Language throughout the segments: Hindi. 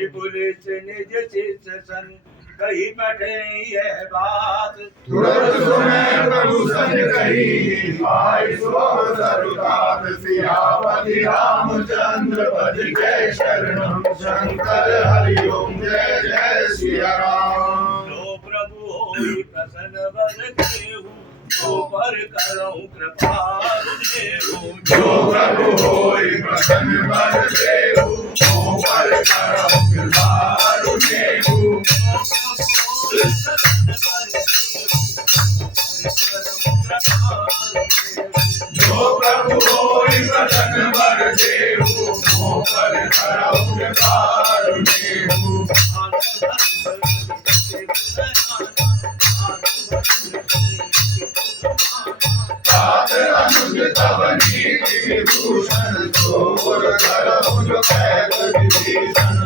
विपुलित निज शिष सन कही पठे यह बात तुरंत सुने प्रभु सन कही आई सो सरुतात सियापति रामचंद्र पद के शरणम शंकर हरि ओम जय जय सिया राम। जो प्रभु होई प्रसन्न वर देहु तो पर करऊं कृपा देहु जो प्रभु होई प्रसन्न वर देहु तो पर करऊं कृपा देहु जो प्रभु होई प्रसन्न वर देहु तो पर करऊं कृपा देहु अनुज तव नीति विभूषण चोर करऊं जो कैद विभीषण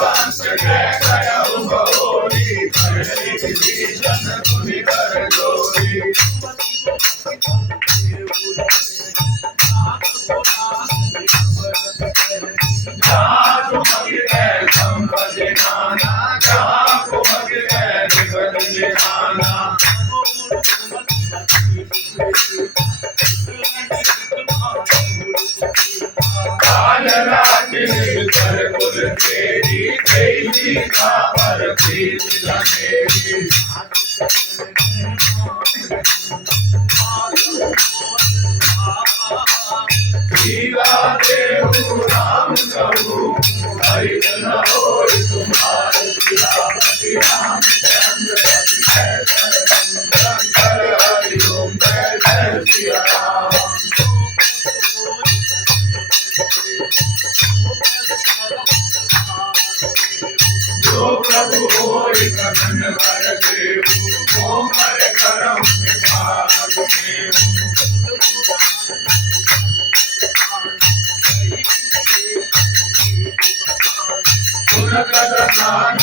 वंश जय करऊं गौरी करली विभीषण तुनि कर जोरी जहाँ तुमक है संपद नाना जहाँ तुमक है विपद निधाना काल रात्रि कर कुल तेरी कैसी का पर प्रीति धनेरी सीता देहु राम कहू हरि न होय तुम्हारे सियापति रामचंद्र पद के शरणम शंकर हरि ओम जय जय सिया राम। जो प्रभु होई प्रसन्न वर देहु तो पर करऊं कृपा देहु कद प्राण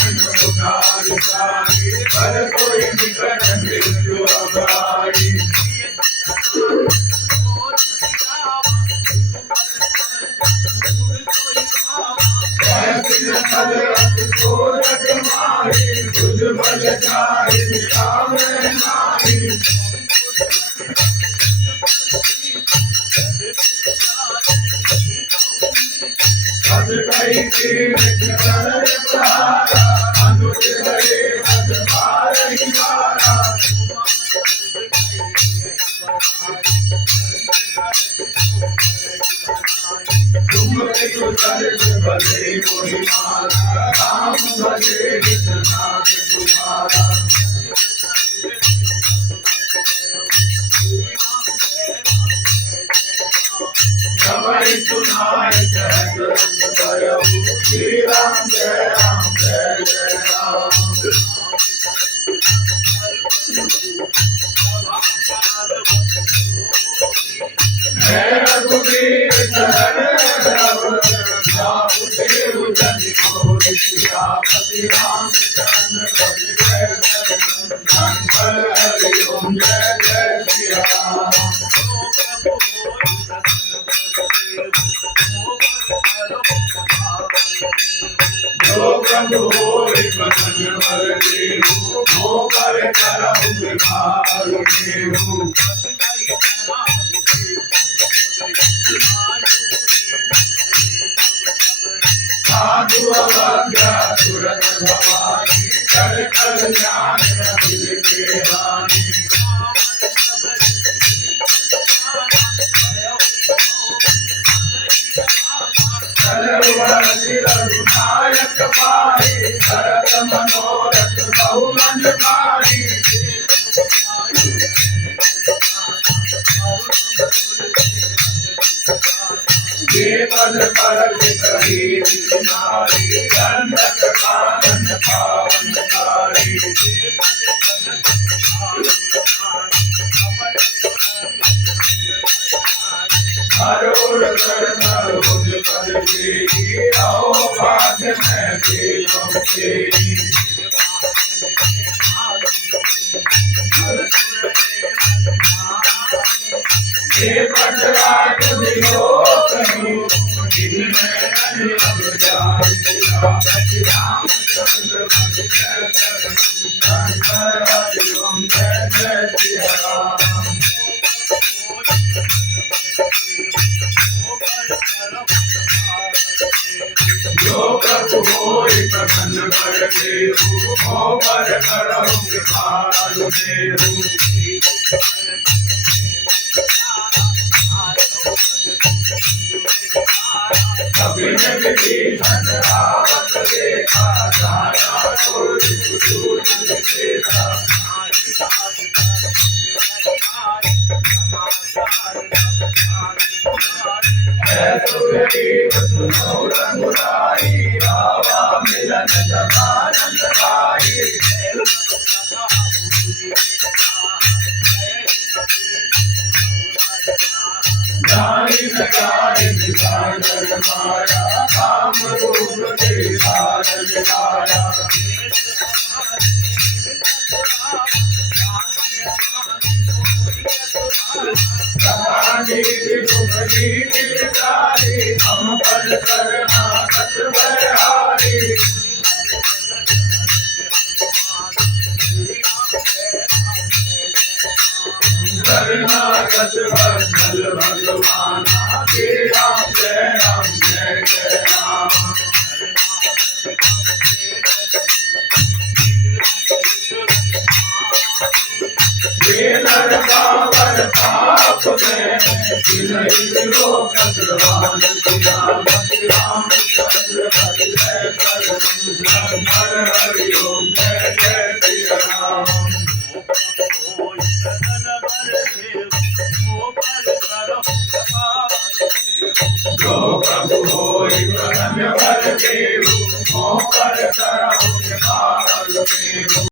उतारि सारी पर कोई निकट मृत्यु अगारी तुझ बल चाहि काम नाही पद कही तीर चरण प्रहारा अनुज हरे पद मारहि मारा तुम तो सर्व भले कोई मारा राम भजे नाथ तुम्हारा सवै सुनाय जय श्री राम जय जय राम। रघुवीर शरण जाऊ देहु जन को सियापति रामचंद्र पद के शरणम शंकर हरि ओम जय जय सिया राम। जो प्रभु होई प्रसन्न वर देहु तो पर करऊं कृपा देहु साधु अवज्ञा तुरत भवानी कर कल्याण अखिल के हानि रघुनायक पाहि भरत मनोरथ बहु मन भारी ये पद पर कही नारी दंडक कानन पावन कारी हरोड़ कर मुझ पद की आओ भाग्य में देव तेरी हे पटरा तुझ लोकनु जिनमें नहीं अब जान सियापति रामचंद्र पद के शरणम शंकर हरि ओम जय जय सिया राम। जो प्रभु होई प्रसन्न कर देहु मोह पर करहु कृपालु देहु। कपिल विभीषण आवत देखा जाया कोई दूत देखा। सुग्रीव सुनो रघुराई रावा मिलन जमानंद भाई। जाहि न जाहि सागर माया काम रूप धारण लाया। हम पद शरणागत बलिहारी। शरणागत वत्सल भगवान श्री राम जय जय राम। नर बाबर पाप में जिन्हीं लोक भगवान सियापति रामचंद्र पद के शरणम शंकर हरि ओम जय जय सिया राम। जो प्रभु होई प्रसन्न वर देहु मोह पर करहु कृपालु देहु।